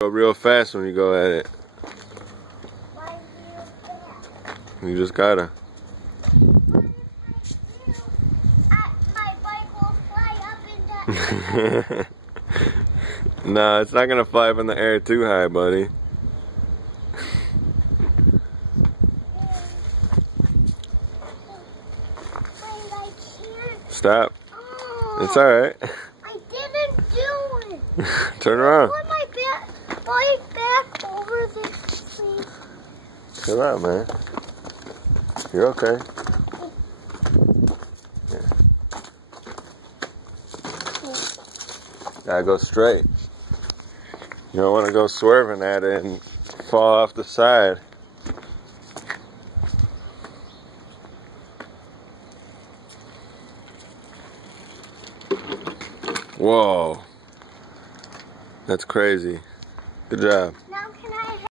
Go real fast when you go at it. Why real fast? You just gotta. My bike will fly up in the air. Nah, it's not gonna fly up in the air too high, buddy. Wait, I can't. Stop. Oh, It's alright. I didn't do it. Turn around. Put my bike back over the tree. Chill out, man. You're okay. Yeah. Gotta go straight. You don't want to go swerving at it and fall off the side. Whoa. That's crazy. Good job. Now